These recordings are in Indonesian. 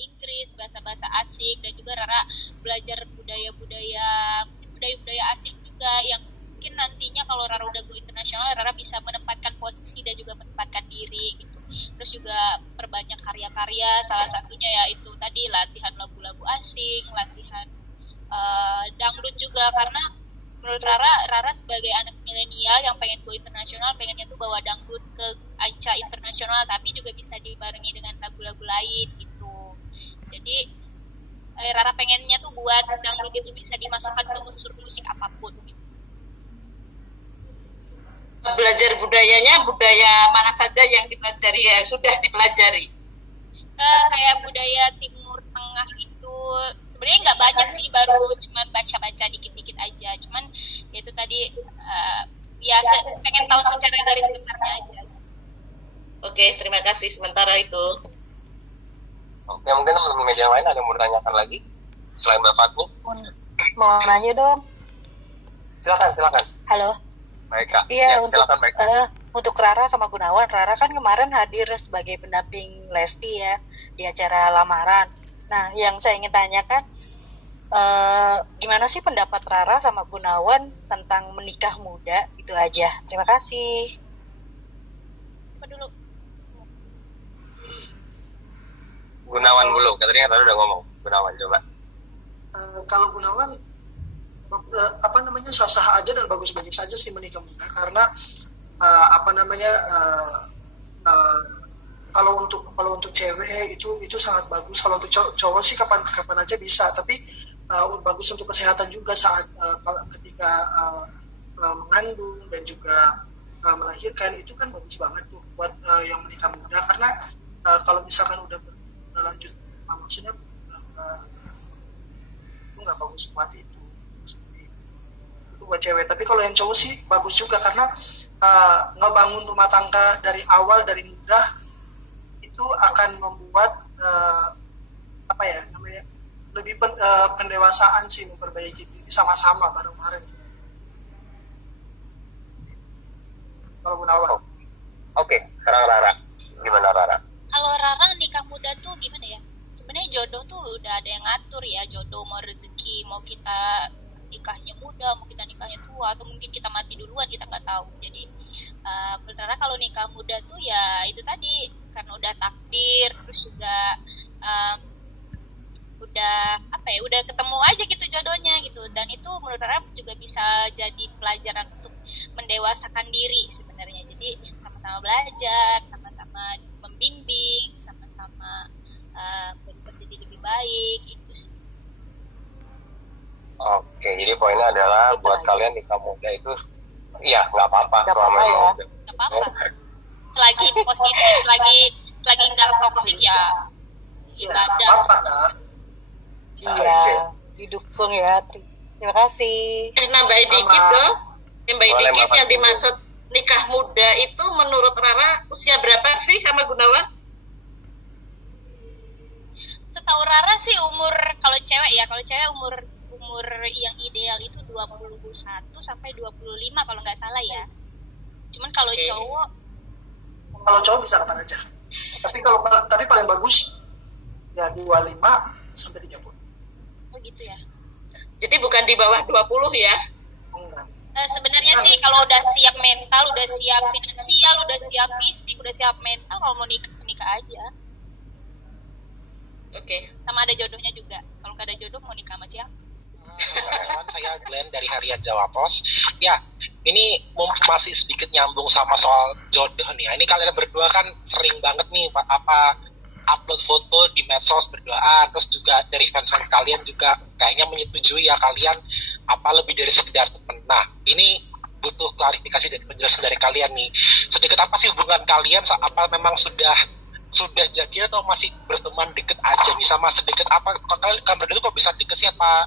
Inggris, bahasa-bahasa asing, dan juga Rara belajar budaya-budaya asing juga yang mungkin nantinya kalau Rara udah go internasional, Rara bisa menempatkan posisi dan juga menempatkan diri gitu. Terus juga perbanyak karya-karya, salah satunya yaitu tadi latihan lagu-lagu asing, latihan dangdut juga, karena menurut Rara sebagai anak milenial yang pengen go internasional, pengennya tuh bawa dangdut ke ajang internasional, tapi juga bisa dibarengi dengan lagu-lagu lain gitu. Jadi Rara pengennya tuh buat dangdut itu bisa dimasukkan ke unsur musik apapun gitu. Belajar budayanya, budaya mana saja yang dipelajari ya sudah dipelajari? Kayak budaya Timur Tengah itu sebenarnya nggak banyak sih, baru cuman baca-baca dikit-dikit aja. Cuman ya itu tadi pengen tahu secara garis besarnya aja. Oke, terima kasih sementara itu. Oke, mungkin teman-teman media lain ada yang mau ditanyakan lagi selain Mbak Fatmi? Mau nanya dong. Silakan. Halo. Baik Kak. Iya, untuk Rara sama Gunawan. Rara kan kemarin hadir sebagai pendamping Lesti ya di acara lamaran. Nah, yang saya ingin tanyakan, gimana sih pendapat Rara sama Gunawan tentang menikah muda? Itu aja. Terima kasih. Apa dulu? Gunawan dulu, katanya Rara udah ngomong. Gunawan coba. Kalau Gunawan sah-sah aja dan bagus-bagus saja sih menikah muda, karena kalau untuk cewek itu sangat bagus. Kalau untuk cowok sih kapan aja bisa, tapi bagus untuk kesehatan juga saat ketika mengandung dan juga melahirkan, itu kan bagus banget tuh buat yang menikah muda, karena kalau misalkan udah lanjut maksudnya itu nggak bagus buat itu buat cewek. Tapi kalau yang cowok sih bagus juga, karena ngebangun rumah tangga dari awal, dari muda, itu akan membuat lebih pendewasaan sih, memperbaiki diri sama-sama bareng-bareng. Kalau Gunawan. Oke, sekarang Rara. Gimana Rara? Kalau Rara nikah muda tuh gimana ya? Sebenarnya jodoh tuh udah ada yang ngatur ya, jodoh mau rezeki, mau kita nikahnya muda, mau kita nikahnya tua, atau mungkin kita mati duluan, kita nggak tahu. Jadi menurut Rara kalau nikah muda tuh ya itu tadi, karena udah takdir, terus juga udah ketemu aja gitu jodohnya gitu, dan itu menurut Rara juga bisa jadi pelajaran untuk mendewasakan diri sebenarnya. Jadi sama-sama belajar, sama-sama membimbing, sama-sama berbuat jadi lebih baik, itu sih. Oke, jadi poinnya adalah itu buat kalian nikah muda itu ya nggak apa-apa selama ya. Nggak apa-apa. Selagi positif, selagi nggak toksik ya ibadah. Apa dah? Iya, didukung ya. Terima kasih. Nambahin dikit dong. Yang dimaksud nikah muda itu menurut Rara usia berapa sih sama Gunawan? Setahu Rara sih umur, kalau cewek umur yang ideal itu 21 sampai 25 kalau nggak salah ya. Cuman kalau cowok bisa kapan aja. Tapi paling bagus ya 25 sampai 30. Oh gitu ya. Jadi bukan di bawah 20 ya? Enggak. Sebenarnya sih kalau udah siap mental, udah siap finansial, udah siap fisik, udah siap mental, kalau mau nikah aja. Oke. Sama ada jodohnya juga. Kalau nggak ada jodoh mau nikah sama siapa? Saya Glenn dari Harian Jawa Pos. Ya, ini masih sedikit nyambung sama soal jodoh nih. Ini kalian berdua kan sering banget nih upload foto di medsos berduaan, terus juga dari fans-fans kalian juga kayaknya menyetujui ya kalian lebih dari sekedar teman. Nah, ini butuh klarifikasi dan penjelasan dari kalian nih. Sedikit apa sih hubungan kalian? Apa memang sudah jadi atau masih berteman deket aja nih? Sama sedikit apa kalian berdua kok bisa deket sih, apa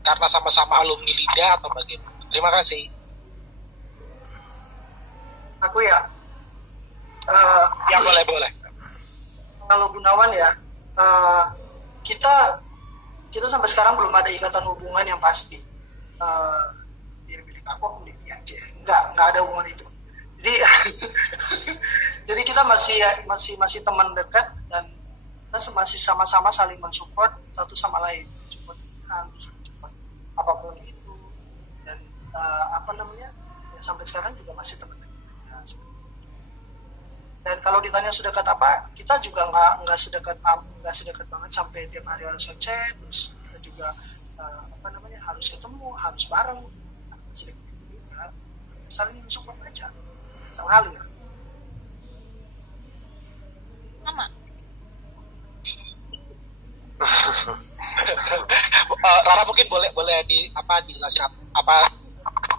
karena sama-sama alumni LIDA atau bagaimana? Terima kasih. Aku ya. Ya boleh. Kalau Gunawan ya, kita sampai sekarang belum ada ikatan hubungan yang pasti. Dia milik aku milik dia aja. Nggak ada hubungan itu. Jadi jadi kita masih teman dekat, dan kita masih sama-sama saling mensupport satu sama lain, support support apapun itu, dan ya, sampai sekarang juga masih teman. Dan kalau ditanya sedekat apa, kita juga nggak sedekat banget sampai tiap hari harus ngechat, terus kita juga harus ketemu, harus bareng, sedikit juga saling support aja, ngalir. Sama. Rara mungkin boleh dijelasin apa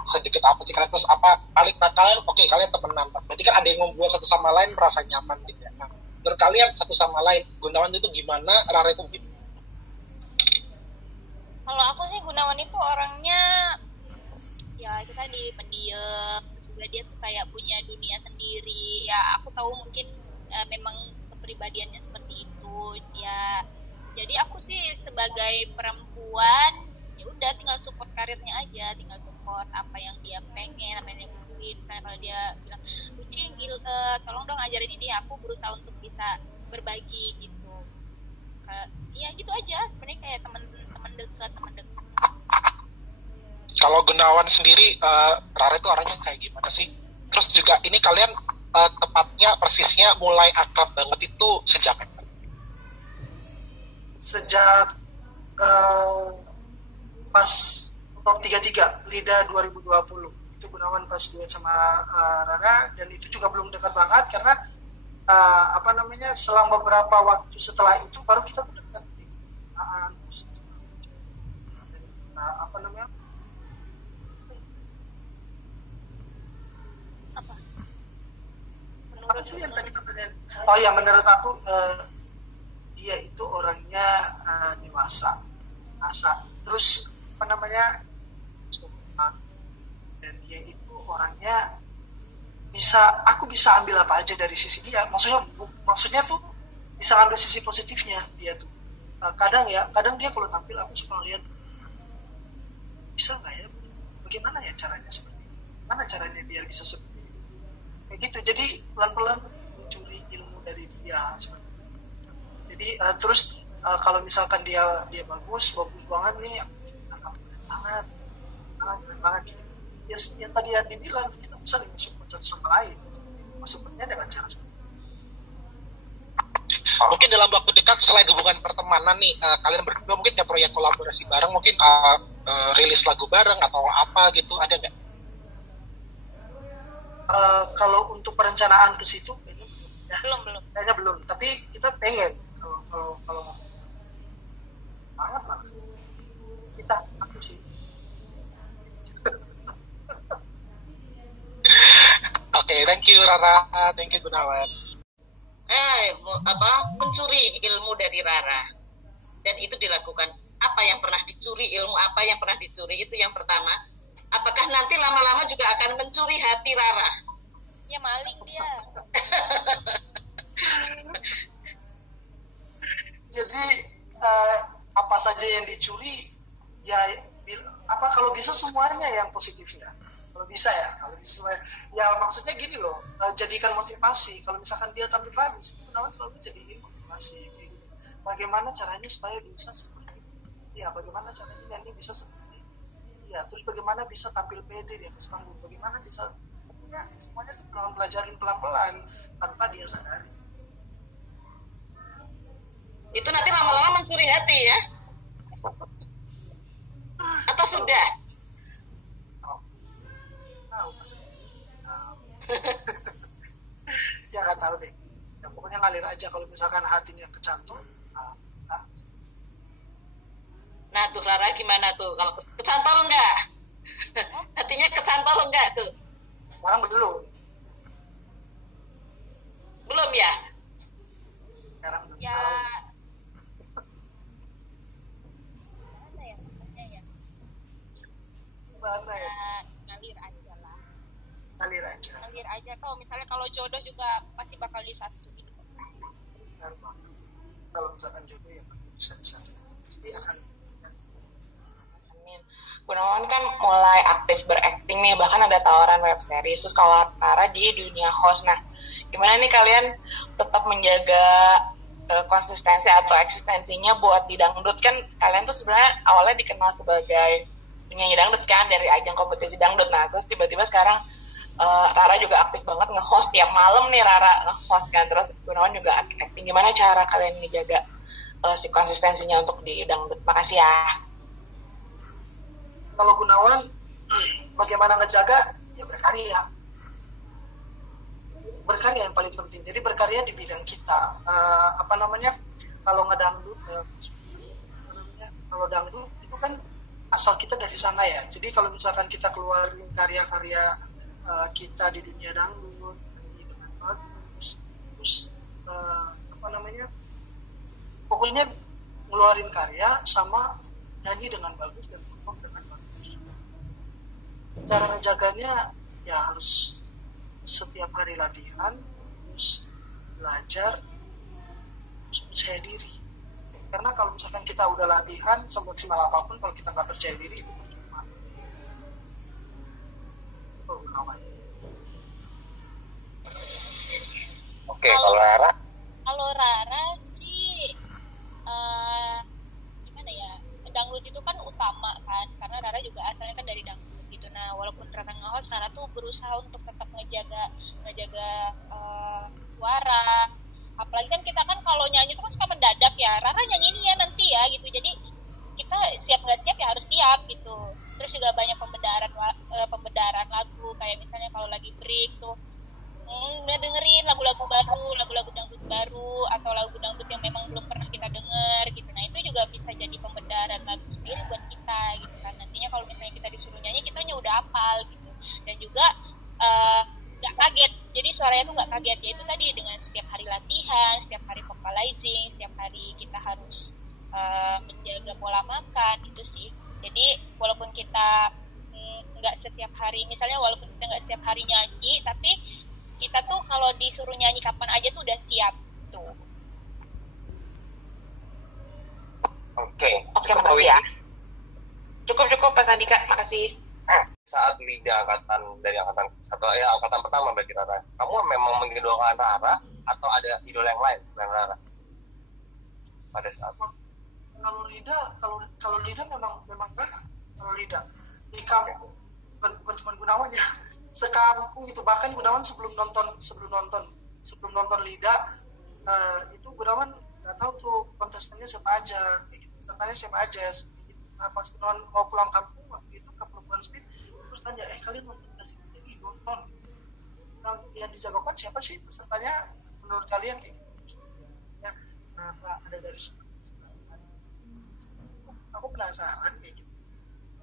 sedikit apa sih kalian, terus kalian temenan, berarti kan ada yang membuat satu sama lain merasa nyaman gitu ya. Nah, menurut kalian satu sama lain Gunawan itu gimana, Rara itu gimana? Kalau aku sih Gunawan itu orangnya ya itu tadi pendiam, juga dia tuh kayak punya dunia sendiri ya. Aku tahu mungkin memang kepribadiannya seperti itu ya. Jadi aku sih sebagai perempuan ya udah tinggal support karirnya aja, tinggal support apa yang dia pengen, apa yang dia butuhin. Misalnya kalau dia bilang, Ucing, tolong dong ajarin ini, aku berusaha untuk bisa berbagi gitu. Ya gitu aja, sebenarnya kayak teman dekat. Kalau Gunawan sendiri, Rara itu orangnya kayak gimana sih? Terus juga ini kalian tepatnya persisnya mulai akrab banget itu sejak kapan? Sejak pas top 33 LIDA 2020 itu Gunawan pas duet sama Rara, dan itu juga belum dekat banget karena selang beberapa waktu setelah itu baru kita tuh dekat gitu. Apa sih yang tadi pertanyaan? Oh ya, menurut aku dia itu orangnya dewasa, terus dan dia itu orangnya aku bisa ambil apa aja dari sisi dia, maksudnya tuh bisa ambil sisi positifnya dia tuh. Kadang dia kalau tampil aku suka lihat bisa nggak ya, bagaimana ya caranya seperti ini, mana caranya biar bisa seperti ini, kayak gitu. Jadi pelan-pelan mencuri ilmu dari dia seperti itu. Jadi terus kalau misalkan dia bagus banget nih, keren banget gitu. Yang tadi yang dibilang, kita bisa dengan support satu sama lain, supportnya dengan cara seperti itu. Mungkin dalam waktu dekat selain hubungan pertemanan nih, kalian berdua mungkin ada proyek kolaborasi bareng, mungkin rilis lagu bareng atau apa gitu, ada nggak? Kalau untuk perencanaan ke situ kayaknya belum, tapi kita pengen kalau banget malah aku sih. Oke, thank you Rara, thank you Gunawan. Mencuri ilmu dari Rara, dan itu dilakukan. Apa yang pernah dicuri, ilmu apa yang pernah dicuri, itu yang pertama. Apakah nanti lama-lama juga akan mencuri hati Rara? Ya maling dia. Jadi apa saja yang dicuri ya, kalau bisa semuanya yang positifnya. Kalau bisa semuanya. Ya maksudnya gini loh, jadikan motivasi. Kalau misalkan dia tampil bagus, Gunawan selalu jadiin motivasi. Gitu. Bagaimana caranya supaya bisa seperti itu? Ya, bagaimana caranya Nyanyi bisa seperti itu? Ya, terus bagaimana bisa tampil pede di atas panggung? Bagaimana bisa? Ya, semuanya tuh pelajarin pelan-pelan tanpa dia sadari. Itu nanti lama-lama mencuri hati ya? Atau sudah? Ya nggak tahu deh. Ya, pokoknya ngalir aja. Kalau misalkan hatinya kecantol. Nah tuh Rara gimana tuh? Kalau kecantol enggak? Hatinya kecantol enggak tuh? Sekarang belum. Belum ya? Sekarang belum. Ya. Mana ya? Ngalir aja lah. Ngalir aja. Kalau jodoh juga pasti bakal disatuin. Kalau misalkan jodoh ya pasti akan. Amin. Gunawan kan mulai aktif berakting nih, bahkan ada tawaran web series. Terus kalau Rara di dunia host, nah gimana nih kalian tetap menjaga konsistensi atau eksistensinya buat di dangdut. Kan kalian tuh sebenarnya awalnya dikenal sebagai penyanyi dangdut kan dari ajang kompetisi dangdut. Nah terus tiba-tiba sekarang Rara juga aktif banget nge-host tiap malam nih. Rara nge-host kan, terus Gunawan juga acting. Gimana cara kalian ngejaga si konsistensinya untuk di dangdut? Makasih ya. Kalau Gunawan, bagaimana ngejaga? Ya berkarya. Berkarya yang paling penting. Jadi berkarya di bidang kita. Kalau ngedangdut, kalau dangdut itu kan asal kita dari sana ya. Jadi kalau misalkan kita keluarin karya-karya kita di dunia dangdut, nyanyi dengan bagus, terus pokoknya ngeluarin karya sama nyanyi dengan bagus dan perform dengan bagus. Cara ngejaganya ya harus setiap hari latihan, terus belajar, terus percaya diri. Karena kalau misalkan kita udah latihan semaksimal apapun, kalau kita nggak percaya diri itu percuma. Oke, kalau Rara? Kalau Rara sih gimana ya, dangdut itu kan utama kan, karena Rara juga asalnya kan dari dangdut gitu. Nah walaupun Rara nge-host, Rara tuh berusaha untuk tetap ngejaga suara. Apalagi kan kita kan kalau nyanyi itu kan suka mendadak ya, Rara nyanyi ini ya nanti ya gitu, jadi kita siap nggak siap ya harus siap gitu. Terus juga banyak pembedaran lagu, kayak misalnya kalau lagi break tuh dengerin lagu-lagu baru, lagu-lagu dangdut baru, atau lagu dangdut yang memang belum pernah kita denger gitu. Nah itu juga bisa jadi pembedaran lagu sendiri buat kita gitu kan. Nantinya kalau misalnya kita disuruh nyanyi, kitanya udah hafal gitu. Dan juga nggak kaget, jadi suaranya tuh nggak kaget. Yaitu tadi dengan setiap hari latihan, setiap hari vocalizing, setiap hari kita harus menjaga pola makan itu sih. Jadi walaupun kita nggak setiap hari, misalnya walaupun kita nggak setiap hari nyanyi, tapi kita tuh kalau disuruh nyanyi kapan aja tuh udah siap tuh. Oke, makasih ya. Cukup Pak Sandika, makasih. Saat Lida dari angkatan pertama berarti Rara, kamu memang mengidolakan Rara atau ada idola yang lain selain Rara pada saat? Kalau Lida memang Rara. Kalau Lida di kampung, bukan cuma Gunawan ya, sekampung itu. Bahkan Gunawan sebelum nonton Lida itu Gunawan nggak tahu tuh kontestannya siapa aja, pesertanya siapa aja. Nah, pas Gunawan mau pulang kampung waktu itu ke Perempuan Speed, terus tanya, kalian nonton nggak sih? Nonton. Nah, yang dijagokan siapa sih pesertanya menurut kalian kayak gitu? Ya, ada dari aku penasaran kayak gitu.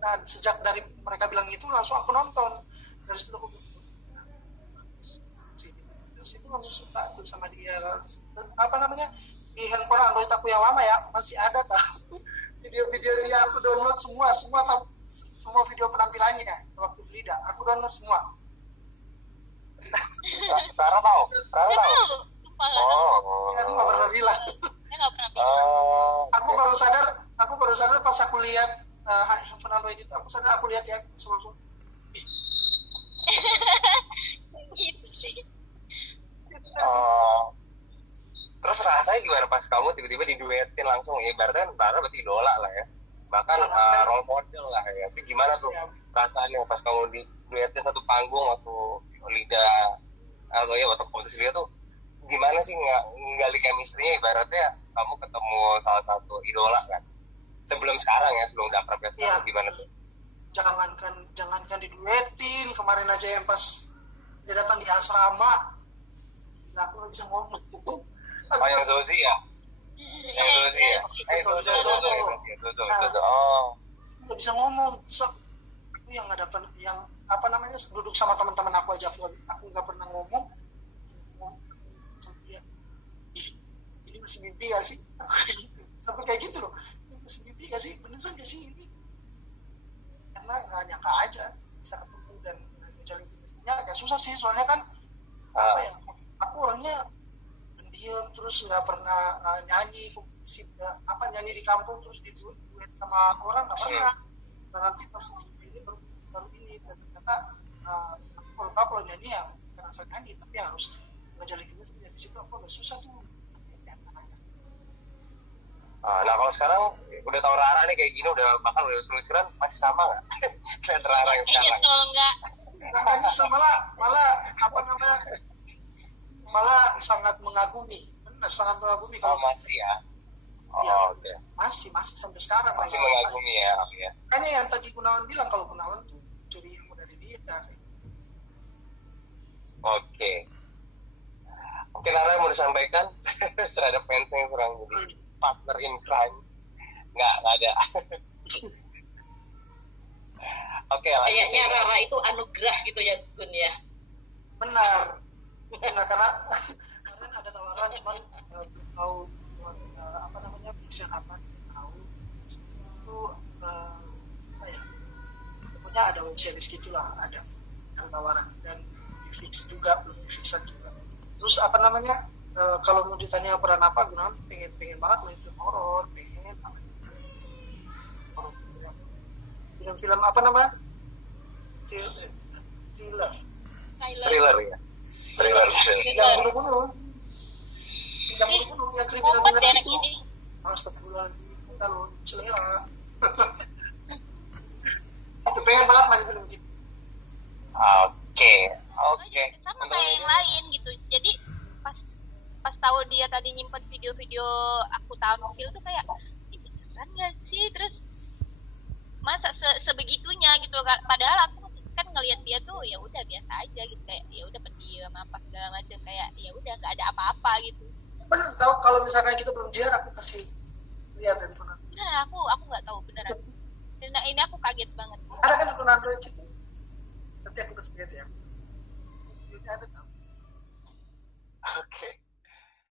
Nah, sejak dari mereka bilang itu langsung aku nonton. Dari situ aku terus itu langsung suka tuh sama dia. Di handphone Android aku yang lama ya, masih ada video-video dia. Aku download semua video penampilannya waktu Lida, aku download semua. Rara tahu? Ya, aku nggak pernah bilang. Aku baru sadar pas aku lihat handphone Android itu, aku lihat ya sebelum Gitu sih. Terus rasanya gimana pas kamu tiba-tiba diduetin langsung? Ibaratnya Rara berarti idola lah ya, bahkan role model lah ya. Itu gimana tuh rasanya pas kamu diduetin satu panggung waktu Lida atau ya waktu kompetisi Lida tuh? Gimana sih nggali chemistry-nya? Ibaratnya kamu ketemu salah satu idola kan sebelum sekarang ya, sebelum udah akrab ya. Gimana tuh? Jangankan diduetin, kemarin aja yang pas dia datang di asrama, aku nggak bisa ngomong. Yang Zozi ya? Yang Zozi ya? Zozo. Nggak bisa ngomong. So, itu yang duduk sama teman-teman aku aja, aku nggak pernah ngomong. Ini masih mimpi gak sih? Sampai kayak gitu loh. Ini masih mimpi gak sih? Beneran gak sih ini? Karena nggak nyangka aja bisa ketemu dan menjalin bisnisnya agak susah sih. Soalnya kan aku orangnya pendiam, terus nggak pernah nyanyi kompetisi, nyanyi di kampung terus diduet sama orang, nggak pernah. Nah nanti pas ini baru ini ternyata aku lupa kalau nyanyi yang terasa nyanyi, tapi harus menjalin bisnis. Dari situ aku agak susah tuh. Nah kalau sekarang udah tahu Rara nih kayak gini, udah bahkan udah selusuran, masih sama nggak? Kayak Rara yang Kayaknya sekarang. kalau enggak nggak nyesel, malah apa namanya, malah sangat mengagumi, benar sangat mengagumi Oh kalau masih ya. Oh Iya. oke. masih sampai sekarang Masih malah. mengagumi ya. Ya. Kan yang tadi Gunawan bilang kalau Gunawan tuh curi ilmu dari dia kayak. Oke. Mungkin Rara mau disampaikan terhadap fans yang serang jadi partner in crime. Nggak ada. Oke, lanjut. Kayaknya Rara itu anugerah gitu ya Gun ya. Benar karena ada tawaran cuman tahu apa namanya bisa kapan tahu itu apa ya, pokoknya ada web series gitulah, ada tawaran dan di fix juga, belum di fixan juga. Terus apa namanya, kalau mau ditanya peran apa, Gunawan pengen banget main film horor, pengen apa, film apa namanya, thriller Thriller ya. Thriller. yang bunuh-bunuh yang kriminal Mumpet ya anak itu. ini. Astagfirullahaladzim, kita lo selera. Itu pengen banget main film gitu. Oke. Sama kayak yang lain gitu. Jadi pas tahu dia tadi nyimpen video-video aku tampil tuh kayak ini beneran nggak sih, terus masa sebegitunya gitu loh. Padahal aku kan ngelihat dia tuh ya udah biasa aja gitu, kayak ya udah pendiam apa segala macam, kayak ya udah nggak ada apa-apa gitu. Bener tau, kalau misalkan kita belum jiar aku kasih lihat handphone aku. Beneran aku nggak tahu beneran. Dan ini aku kaget banget. Ada kan akun Android itu, nanti aku kasih lihat ya, videonya ada tau.